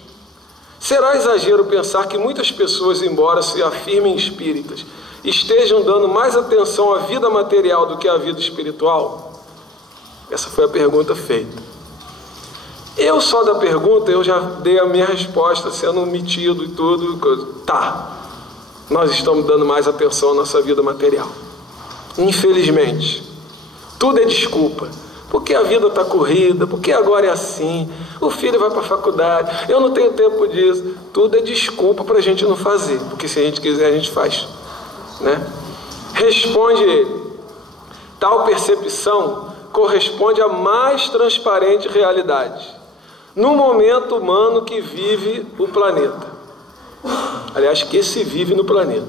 Será exagero pensar que muitas pessoas, embora se afirmem espíritas, estejam dando mais atenção à vida material do que à vida espiritual? Essa foi a pergunta feita. Eu só da pergunta, eu já dei a minha resposta, sendo omitido e tudo. Tá, nós estamos dando mais atenção à nossa vida material. Infelizmente, tudo é desculpa. Porque a vida está corrida, porque agora é assim, o filho vai para a faculdade, eu não tenho tempo disso. Tudo é desculpa para a gente não fazer, porque se a gente quiser a gente faz, né? Responde ele: tal percepção corresponde à mais transparente realidade no momento humano que vive o planeta. Aliás, que se vive no planeta.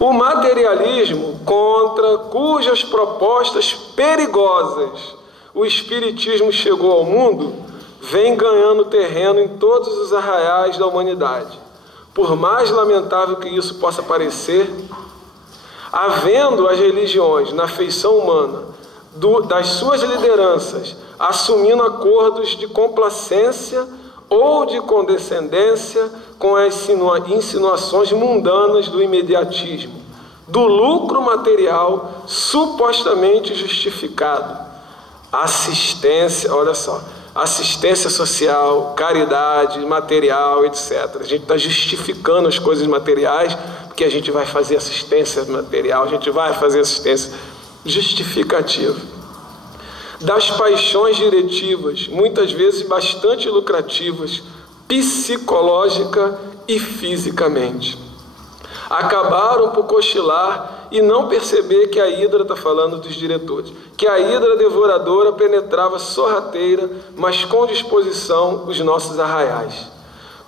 O materialismo, contra cujas propostas perigosas o espiritismo chegou ao mundo, vem ganhando terreno em todos os arraiais da humanidade. Por mais lamentável que isso possa parecer, havendo as religiões na feição humana das suas lideranças assumindo acordos de complacência ou de condescendência com as insinuações mundanas do imediatismo, do lucro material supostamente justificado. Assistência, olha só, assistência social, caridade material, etc. A gente está justificando as coisas materiais porque a gente vai fazer assistência material, a gente vai fazer assistência justificativa. Das paixões diretivas, muitas vezes bastante lucrativas, psicológica e fisicamente. Acabaram por cochilar e não perceber que a hidra, está falando dos diretores, que a hidra devoradora penetrava sorrateira, mas com disposição, os nossos arraiais.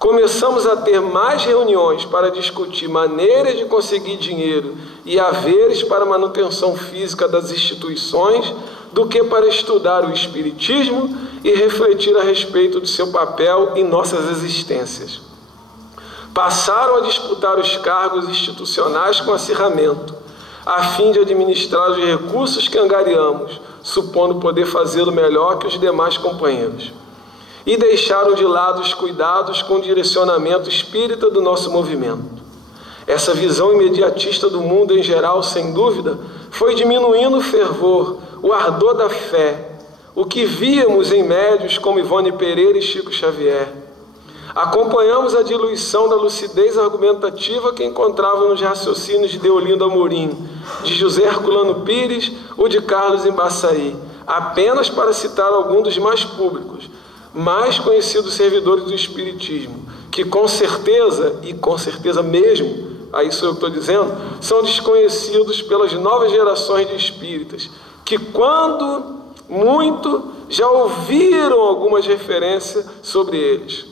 Começamos a ter mais reuniões para discutir maneiras de conseguir dinheiro e haveres para a manutenção física das instituições do que para estudar o espiritismo e refletir a respeito do seu papel em nossas existências. Passaram a disputar os cargos institucionais com acirramento, a fim de administrar os recursos que angariamos, supondo poder fazê-lo melhor que os demais companheiros. E deixaram de lado os cuidados com o direcionamento espírita do nosso movimento. Essa visão imediatista do mundo em geral, sem dúvida, foi diminuindo o fervor, o ardor da fé, o que víamos em médios como Ivone Pereira e Chico Xavier. Acompanhamos a diluição da lucidez argumentativa que encontrava nos raciocínios de Deolindo Amorim, de José Herculano Pires ou de Carlos Embaçaí, apenas para citar alguns dos mais públicos, mais conhecidos servidores do Espiritismo, que com certeza, e com certeza mesmo, aí sou eu que estou dizendo, são desconhecidos pelas novas gerações de espíritas, que quando muito já ouviram algumas referências sobre eles.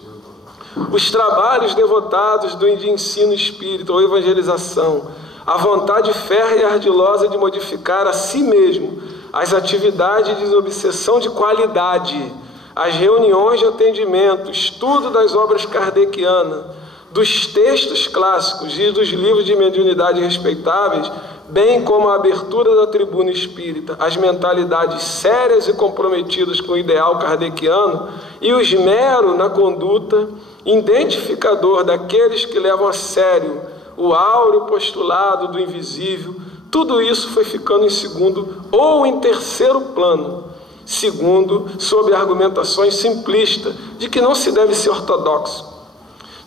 Os trabalhos devotados de ensino espírita ou evangelização, a vontade férrea e ardilosa de modificar a si mesmo, as atividades de obsessão de qualidade, as reuniões de atendimento, estudo das obras kardecianas, dos textos clássicos e dos livros de mediunidade respeitáveis, bem como a abertura da tribuna espírita, as mentalidades sérias e comprometidas com o ideal kardeciano e o esmero na conduta identificador daqueles que levam a sério o áureo postulado do invisível, tudo isso foi ficando em segundo ou em terceiro plano, segundo, sob argumentações simplistas de que não se deve ser ortodoxo,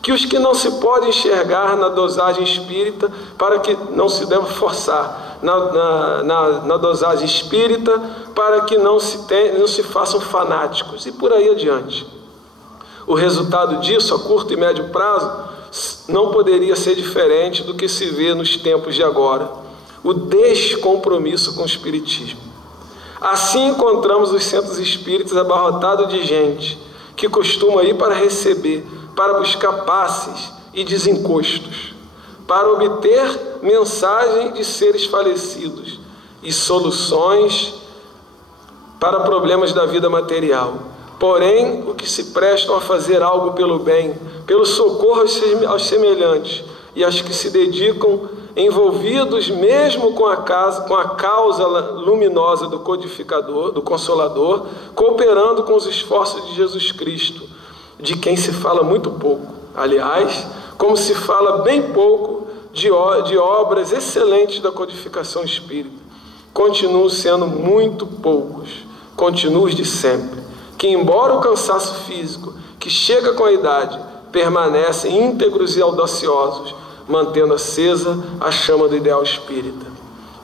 que os que não se podem enxergar na dosagem espírita, para que não se deve forçar na dosagem espírita, para que não se façam fanáticos, e por aí adiante. O resultado disso, a curto e médio prazo, não poderia ser diferente do que se vê nos tempos de agora, o descompromisso com o espiritismo. Assim encontramos os centros espíritas abarrotados de gente que costuma ir para receber, para buscar passes e desencostos, para obter mensagem de seres falecidos e soluções para problemas da vida material. Porém, os que se prestam a fazer algo pelo bem, pelo socorro aos semelhantes, e aos que se dedicam, envolvidos mesmo com a causa luminosa do codificador, do Consolador, cooperando com os esforços de Jesus Cristo, de quem se fala muito pouco. Aliás, como se fala bem pouco de obras excelentes da codificação espírita, continuam sendo muito poucos, continuam os de sempre, que embora o cansaço físico, que chega com a idade, permanecem íntegros e audaciosos, mantendo acesa a chama do ideal espírita.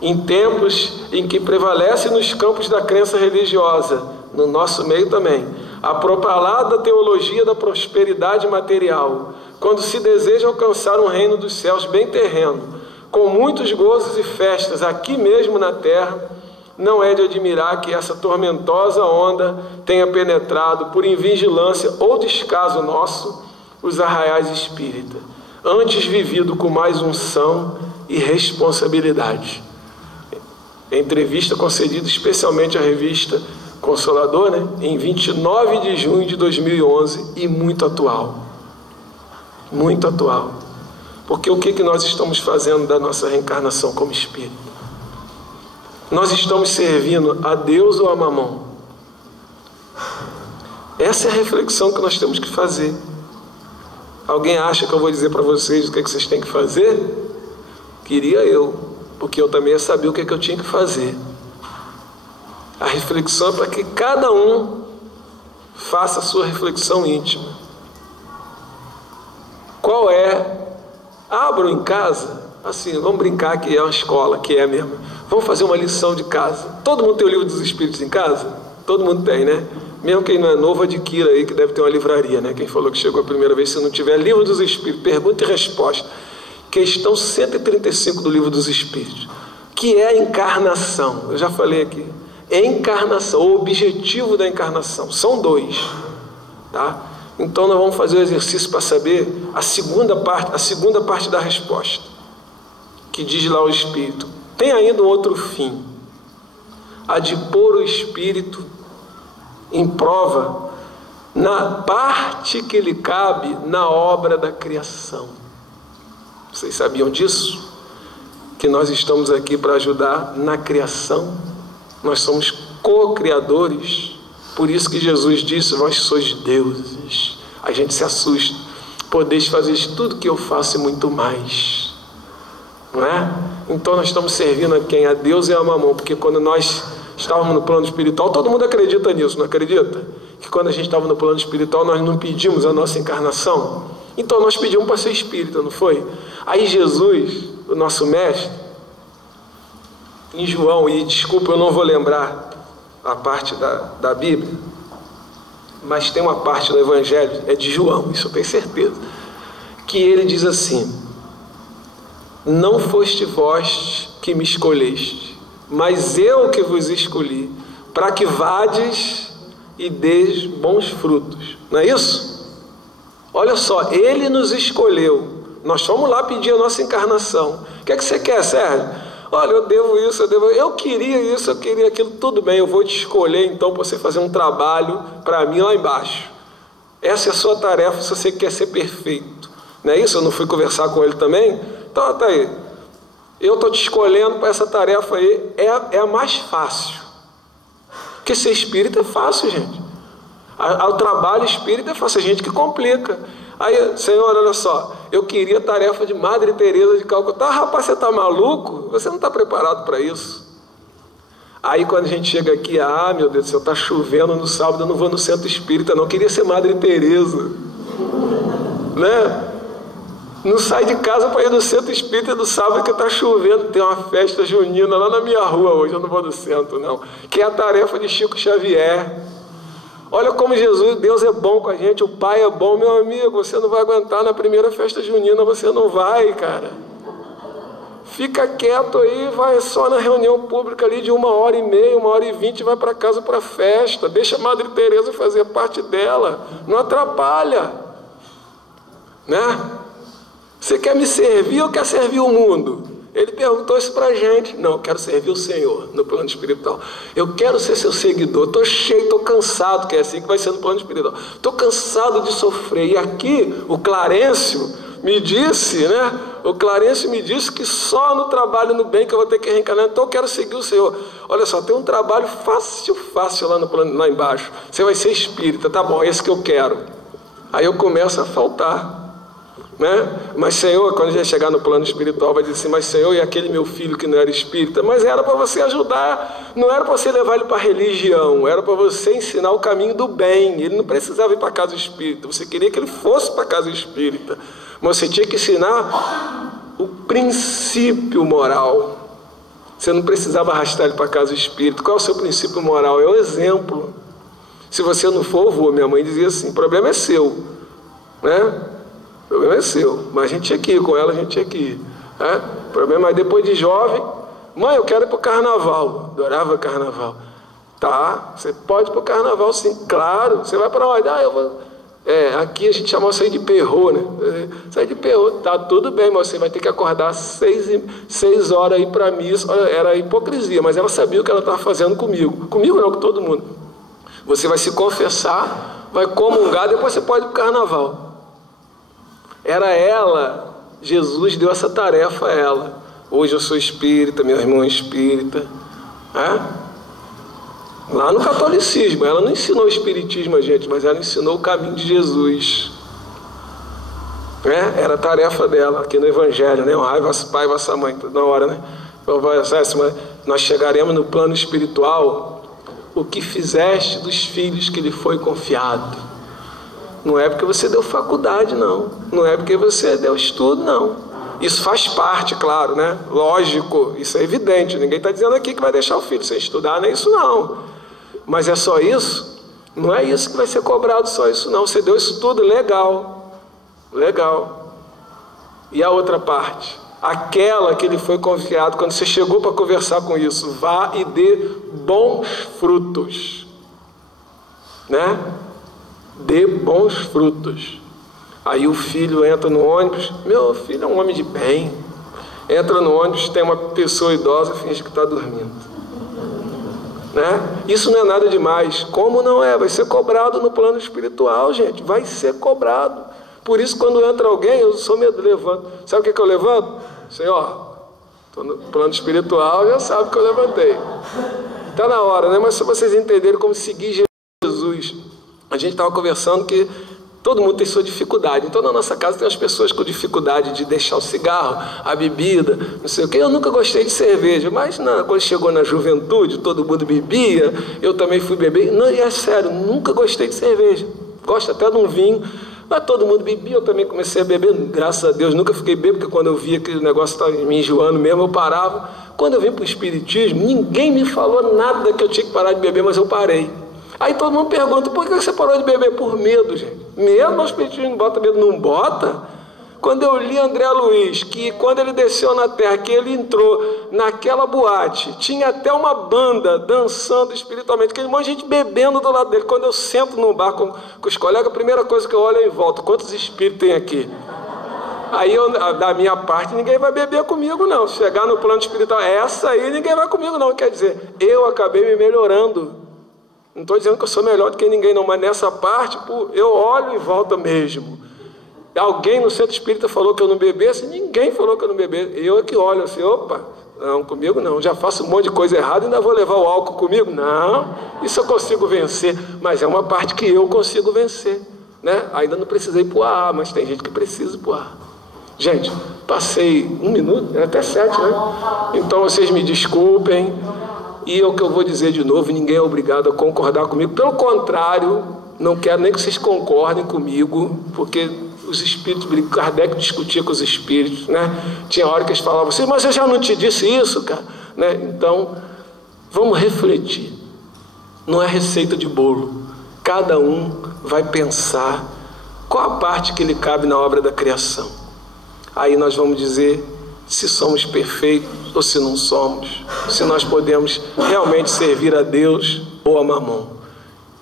Em tempos em que prevalece nos campos da crença religiosa, no nosso meio também, a propalada teologia da prosperidade material, quando se deseja alcançar um reino dos céus bem terreno, com muitos gozos e festas aqui mesmo na terra, não é de admirar que essa tormentosa onda tenha penetrado, por invigilância ou descaso nosso, os arraiais espíritas, antes vivido com mais unção e responsabilidade. Entrevista concedida especialmente à revista Consolador, em 29 de junho de 2011, e muito atual. Muito atual. Porque o que nós estamos fazendo da nossa reencarnação como espírito? Nós estamos servindo a Deus ou a Mamon? Essa é a reflexão que nós temos que fazer. Alguém acha que eu vou dizer para vocês o que vocês têm que fazer? Queria eu, porque eu também ia saber o que eu tinha que fazer. A reflexão é para que cada um faça a sua reflexão íntima. Qual é? Abram em casa, assim, vamos brincar que é uma escola, que é mesmo. Vamos fazer uma lição de casa. Todo mundo tem o livro dos Espíritos em casa? Todo mundo tem, né? Mesmo quem não é novo, adquira aí, que deve ter uma livraria, né? Quem falou que chegou a primeira vez, se não tiver livro dos Espíritos, pergunta e resposta. Questão 135 do livro dos Espíritos. Que é a encarnação? Eu já falei aqui. Encarnação, o objetivo da encarnação. São dois, tá? Então nós vamos fazer o exercício para saber a segunda parte da resposta. Que diz lá o Espírito. Tem ainda um outro fim. A de pôr o Espírito em prova na parte que lhe cabe na obra da criação. Vocês sabiam disso? Que nós estamos aqui para ajudar na criação. Nós somos co-criadores. Por isso que Jesus disse, vós sois deuses. A gente se assusta. Podeis fazer tudo que eu faço e muito mais. Não é? Então nós estamos servindo a quem? A Deus e a Mamon. Porque quando nós estávamos no plano espiritual, todo mundo acredita nisso, não acredita? Que quando a gente estava no plano espiritual, nós não pedimos a nossa encarnação. Então nós pedimos para ser espírita, não foi? Aí Jesus, o nosso mestre, em João, e desculpa, eu não vou lembrar a parte da Bíblia, mas tem uma parte do Evangelho, é de João, isso eu tenho certeza, que ele diz assim: não foste vós que me escolheste, mas eu que vos escolhi, para que vades e deis bons frutos. Não é isso? Olha só, ele nos escolheu. Nós fomos lá pedir a nossa encarnação. O que é que você quer, Sérgio? Olha, eu devo isso, eu queria isso, eu queria aquilo. Tudo bem, eu vou te escolher então para você fazer um trabalho para mim lá embaixo. Essa é a sua tarefa se você quer ser perfeito. Não é isso? Eu não fui conversar com ele também? Então, tá aí. Eu estou te escolhendo para essa tarefa aí. É a mais fácil. Porque ser espírita é fácil, gente. O trabalho espírita é fácil, a gente que complica. Aí, Senhor, olha só, eu queria a tarefa de Madre Teresa de Calcutá. Rapaz, você está maluco? Você não está preparado para isso. Aí quando a gente chega aqui, meu Deus do céu, está chovendo no sábado, eu não vou no centro espírita, não. Eu queria ser Madre Teresa, né? Não sai de casa para ir no centro espírita no sábado que está chovendo. Tem uma festa junina lá na minha rua hoje, eu não vou no centro, não. Que é a tarefa de Chico Xavier. Olha como Jesus, Deus é bom com a gente, o Pai é bom. Meu amigo, você não vai aguentar na primeira festa junina, você não vai, cara. Fica quieto aí, vai só na reunião pública ali de 1h30, 1h20, vai para casa para a festa. Deixa a Madre Teresa fazer parte dela, não atrapalha, né? Você quer me servir ou quer servir o mundo? Ele perguntou isso para a gente. Não, eu quero servir o Senhor no plano espiritual. Eu quero ser seu seguidor. Estou cheio, estou cansado, que é assim que vai ser no plano espiritual. Estou cansado de sofrer. E aqui o Clarencio me disse, né? O Clarencio me disse que só no trabalho no bem que eu vou ter que reencarnar. Então eu quero seguir o Senhor. Olha só, tem um trabalho fácil lá no plano, lá embaixo. Você vai ser espírita, tá bom, é esse que eu quero. Aí eu começo a faltar. Né? Mas Senhor, quando a gente chegar no plano espiritual, vai dizer assim: mas Senhor, e aquele meu filho que não era espírita? Mas era para você ajudar, não era para você levar ele para a religião, era para você ensinar o caminho do bem. Ele não precisava ir para a casa espírita, você queria que ele fosse para a casa espírita, mas você tinha que ensinar o princípio moral. Você não precisava arrastar ele para a casa espírita. Qual é o seu princípio moral? É o exemplo. Se você não for, eu vou. Minha mãe dizia assim: o problema é seu, né? O problema é seu, mas a gente tinha que ir com ela, a gente tinha que ir. Né? O problema é depois de jovem: mãe, eu quero ir para o carnaval. Adorava carnaval. Tá, você pode ir para o carnaval sim, claro. Você vai para onde? Eu vou. Aqui a gente chamava isso aí de perrô, né? Sair de perrô, tá tudo bem, mas você vai ter que acordar 6 horas aí para missa. Era hipocrisia, mas ela sabia o que ela estava fazendo comigo. Comigo não, com todo mundo. Você vai se confessar, vai comungar, depois você pode ir para o carnaval. Era ela, Jesus deu essa tarefa a ela. Hoje eu sou espírita, meu irmão é espírita. Lá no catolicismo, ela não ensinou o espiritismo a gente, mas ela ensinou o caminho de Jesus. Era a tarefa dela, aqui no Evangelho, né? Honrai vosso pai e vossa mãe, toda hora, né? Nós chegaremos no plano espiritual, o que fizeste dos filhos que lhe foi confiado. Não é porque você deu faculdade, não. Não é porque você deu estudo, não. Isso faz parte, claro, né? Lógico, isso é evidente. Ninguém está dizendo aqui que vai deixar o filho sem estudar, não é isso não. Mas é só isso? Não é isso que vai ser cobrado, só isso não. Você deu isso tudo, legal. Legal. E a outra parte? Aquela que lhe foi confiado, quando você chegou para conversar com isso, vá e dê bons frutos. Né? Dê bons frutos. Aí o filho entra no ônibus, meu filho é um homem de bem, entra no ônibus, tem uma pessoa idosa, finge que está dormindo, né? Isso não é nada demais. Como não é? Vai ser cobrado no plano espiritual, gente, vai ser cobrado. Por isso, quando entra alguém, eu sou medo, levanto. Sabe o que eu levanto? Senhor, estou no plano espiritual, já sabe que eu levantei. Está na hora, né? Mas se vocês entenderem como seguir Jesus, a gente estava conversando que todo mundo tem sua dificuldade. Então na nossa casa tem as pessoas com dificuldade de deixar o cigarro, a bebida, não sei o quê. Eu nunca gostei de cerveja, mas quando chegou na juventude, todo mundo bebia, eu também fui beber. Não, e é sério, nunca gostei de cerveja. Gosto até de um vinho, mas todo mundo bebia, eu também comecei a beber. Graças a Deus nunca fiquei bêbado, porque quando eu via que o negócio estava me enjoando mesmo, eu parava. Quando eu vim para o espiritismo, ninguém me falou nada que eu tinha que parar de beber, mas eu parei. Aí todo mundo pergunta: por que você parou de beber? Por medo, gente. Medo? Mas o espiritismo não bota medo? Não bota. Quando eu li André Luiz, que quando ele desceu na terra, que ele entrou naquela boate, tinha até uma banda dançando espiritualmente, aquele monte de gente bebendo do lado dele. Quando eu sento num bar com os colegas, a primeira coisa que eu olho é em volta: quantos espíritos tem aqui? Aí da minha parte, ninguém vai beber comigo não. Chegar no plano espiritual, essa aí ninguém vai comigo não. Quer dizer, eu acabei me melhorando. Não estou dizendo que eu sou melhor do que ninguém não, mas nessa parte, eu olho e volto mesmo. Alguém no centro espírita falou que eu não bebesse? Ninguém falou que eu não bebesse. Eu é que olho assim: opa, não, comigo não. Já faço um monte de coisa errada e ainda vou levar o álcool comigo? Não, isso eu consigo vencer. Mas é uma parte que eu consigo vencer, né? Ainda não precisei ir para o AA, mas tem gente que precisa ir para o AA. Gente, passei 1 minuto, até 7, né? Então vocês me desculpem. E é o que eu vou dizer de novo: ninguém é obrigado a concordar comigo. Pelo contrário, não quero nem que vocês concordem comigo, porque os espíritos, Kardec discutia com os espíritos, né? Tinha hora que eles falavam assim: mas eu já não te disse isso, cara, né? Então, vamos refletir. Não é receita de bolo. Cada um vai pensar qual a parte que lhe cabe na obra da criação. Aí nós vamos dizer se somos perfeitos ou se não somos, se nós podemos realmente servir a Deus ou a Mamon.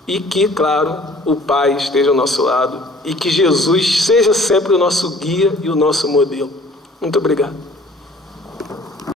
E que, claro, o Pai esteja ao nosso lado e que Jesus seja sempre o nosso guia e o nosso modelo. Muito obrigado.